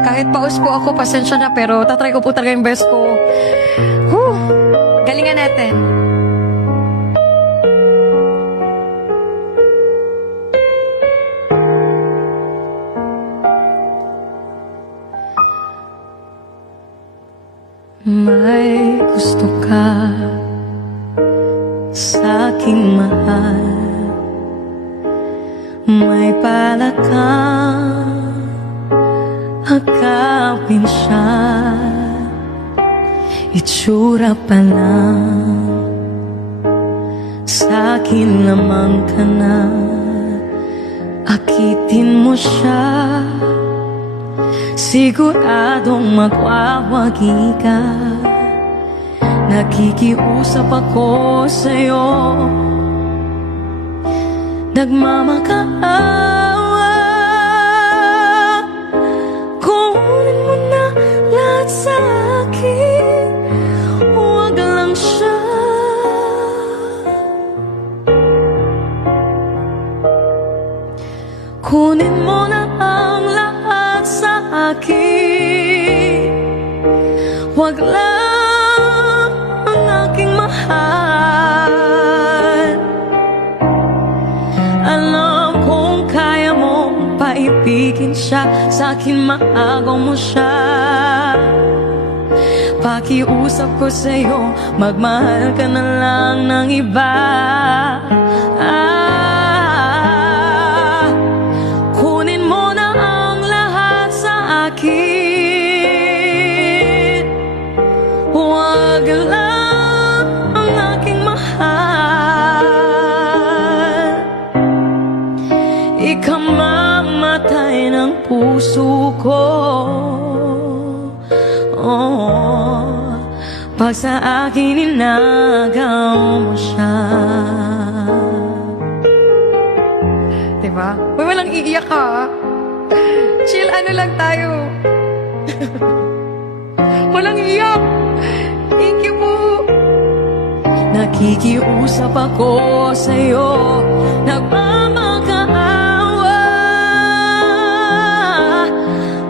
Kahit paus po ako, pasensya na, pero tatry ko po talaga yung best ko. Whew! Galingan natin. May gusto ka sa aking mahal, may palad kang akapin siya, itsura pa lang sa akin lamang ka na, akitin mo siya, siguradong magwawagi ka. Nakikiusap ako sa'yo, nagmamakaawa. Kunin mo na lahat sa akin, huwag lang siya. Kunin mo na ang lahat sa akin, huwag lang ang aking mahal. Alam kong kaya mong paibigin siya, sa akin maagaw mo siya. Pakiusap ko sa'yo, magmahal ka na lang ng iba. Kunin mo na ang lahat sa akin, huwag lang ang aking mahal. Ikamamatay ng puso ko, pag sa akin inagaw mo siya. Diba? Uy, walang iiyak ha. Chill, ano lang tayo. Walang iiyak. Thank you po. Nakikiusap ako sa'yo, nagmamakaawa.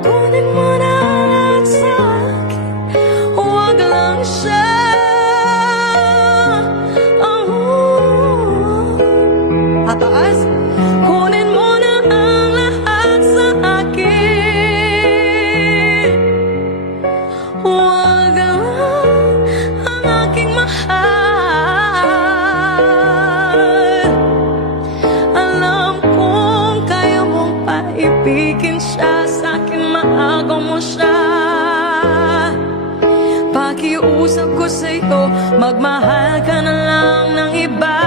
Kunin mo na lahat sa akin, huwag lang siya. Tataas. Kunin mo na ang lahat sa akin, huwag lang ang aking mahal. Alam kong kaya mong paibigin siya, sa akin maagaw mo siya. Pakiusap ko sa'yo, magmahal ka na lang ng iba.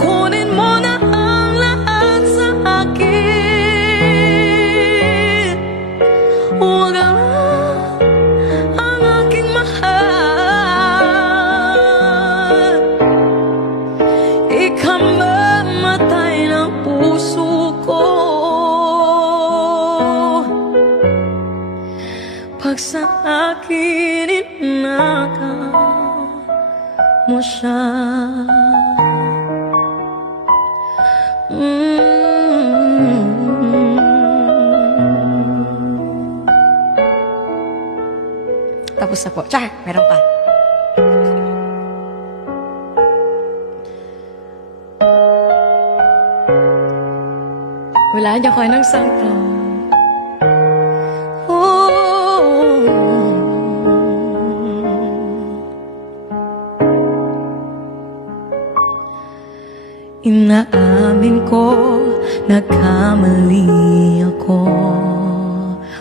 Kunin mo na ang lahat sa akin, huwag lang ang aking mahal. Ikamamatay ng puso ko, pag sa akin inagaw mo siya. Tapos na po. Char, meron pa. Wala niya ko ng sangka. Inaamin ko, nagkamali ako.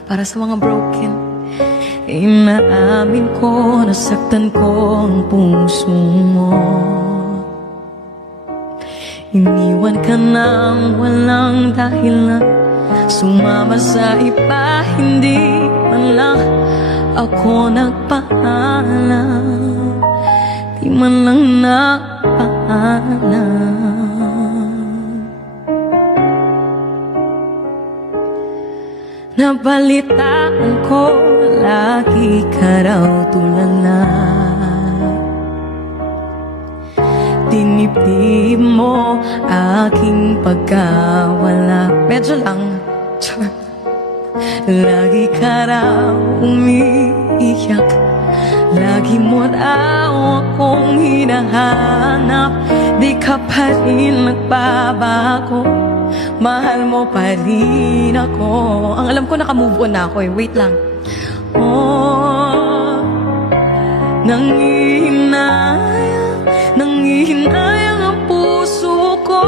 Para sa mga broken, inaamin ko, nasaktan ko ang puso mo. Iniwan ka nang walang dahilan, sumama sa iba, hindi man lang ako nagpaalam, di man lang nagpaalam. Nabalitaan ko, lagi ka raw tulala, di dinibdib mo aking pagkawala. Medyo lang. Lagi ka raw umiiyak, lagi mo raw akong hinahanap. Di ka pa rin nagbabago, mahal mo pa rin ako. Ang alam ko nakamove on na ako eh, wait lang. Oh, nangihinayang ang puso ko.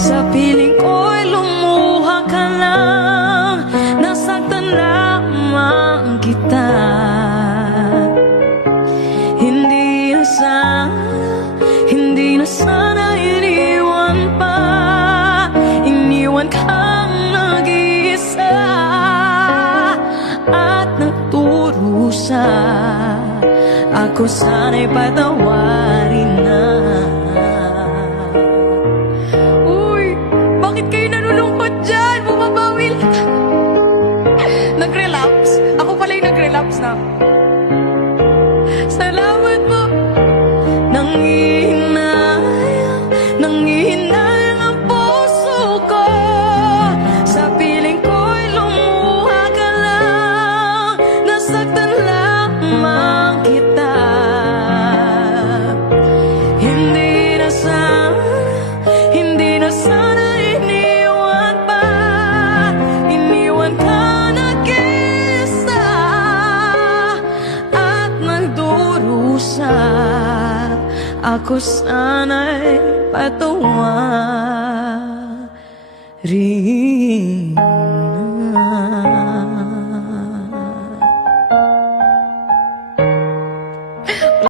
Sa piling ko'y lumuha ka lang, nasaktan lamang kita. Hindi na sana iniwan pa, iniwan kang nag-iisa at nagturusa. Ako sana'y patawarin na. Uy, bakit kayo nalulungkot dyan? Bumabawi lang. Nag-relapse? Ako pala yung nag-relapse na. Salamat po. Nangihinayang ang puso ko. Sa piling ko'y lumuha ka lang, nasaktan lamang kita. Hindi na sana iniwan pa, iniwan ka nag-isa at nagdurusa. Ako sana'y patawarin na.